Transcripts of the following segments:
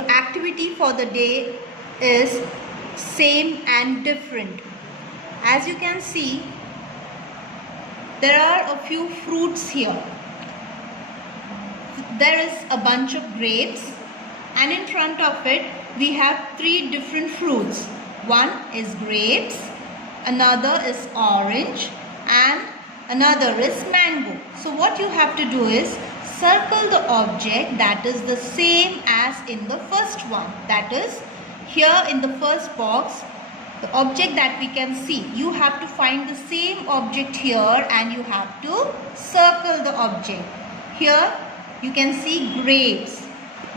the activity for the day is same and different. As you can see, there are a few fruits here. There is a bunch of grapes, and in front of it we have three different fruits. One is grapes, another is orange, and another is mango. So what you have to do is circle the object that is the same as in the first one. That is, here in the first box, the object that we can see, you have to find the same object here and you have to circle the object. Here you can see grapes.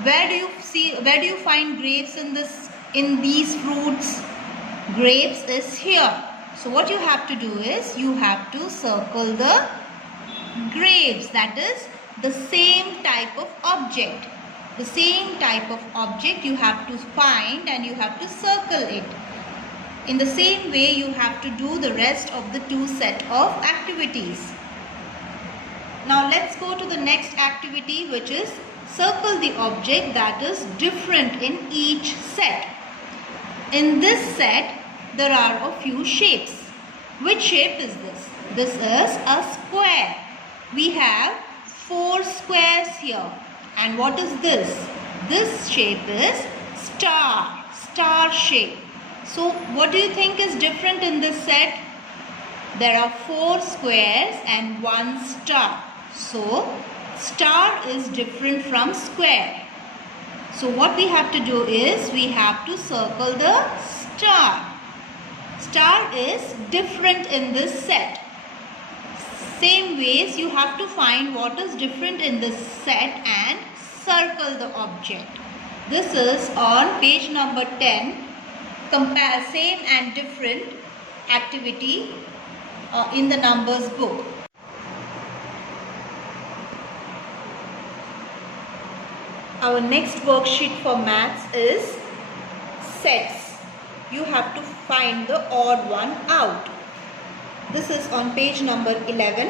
Where do you find grapes in these fruits? Grapes is here. So what you have to do is you have to circle the grapes, that is the same type of object. The same type of object you have to find and you have to circle it. In the same way you have to do the rest of the two set of activities. Now let's go to the next activity, which is circle the object that is different in each set. In this set there are a few shapes. Which shape is this? This is a square. We have 4 squares here. And what is this? This shape is star shape. So what do you think is different in this set? There are 4 squares and 1 star. So star is different from square. So what we have to do is we have to circle the star. Star is different in this set. Same ways you have to find what is different in this set and circle the object. This is on page number 10. Compare same and different activity in the numbers book. Our next worksheet for maths is sets. You have to find the odd one out. This is on page number 11.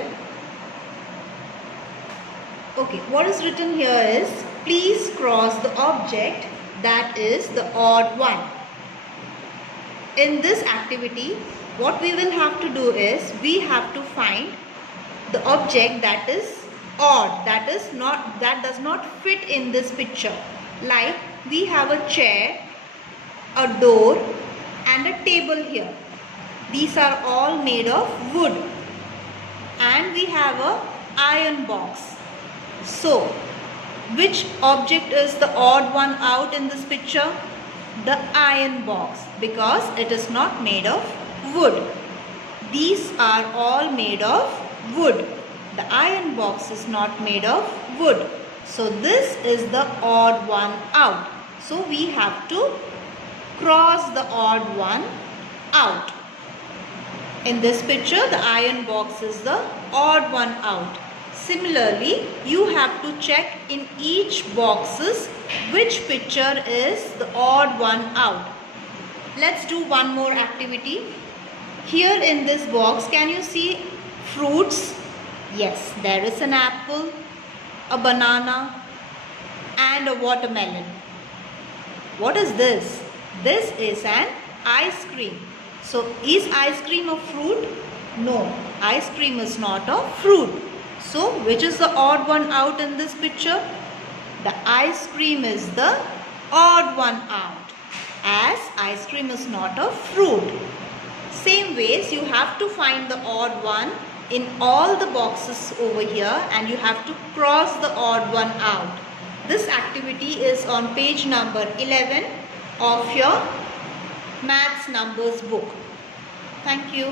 Okay, what is written here is, please cross the object that is the odd one. In this activity, what we will have to do is, we have to find the object that is odd, that does not fit in this picture. Like, we have a chair, a door and a table here. These are all made of wood, and we have a iron box. So which object is the odd one out in this picture? The iron box, because it is not made of wood. These are all made of wood. The iron box is not made of wood. So this is the odd one out. So we have to cross the odd one out. In this picture, the iron box is the odd one out. Similarly, you have to check in each boxes which picture is the odd one out. Let's do one more activity. Here in this box, can you see fruits? Yes, there is an apple, a banana and a watermelon. What is this? This is an ice cream. So is ice cream a fruit? No, ice cream is not a fruit. So which is the odd one out in this picture? The ice cream is the odd one out, as ice cream is not a fruit. Same ways you have to find the odd one in all the boxes over here, and you have to cross the odd one out. This activity is on page number 11 of your maths numbers book. Thank you.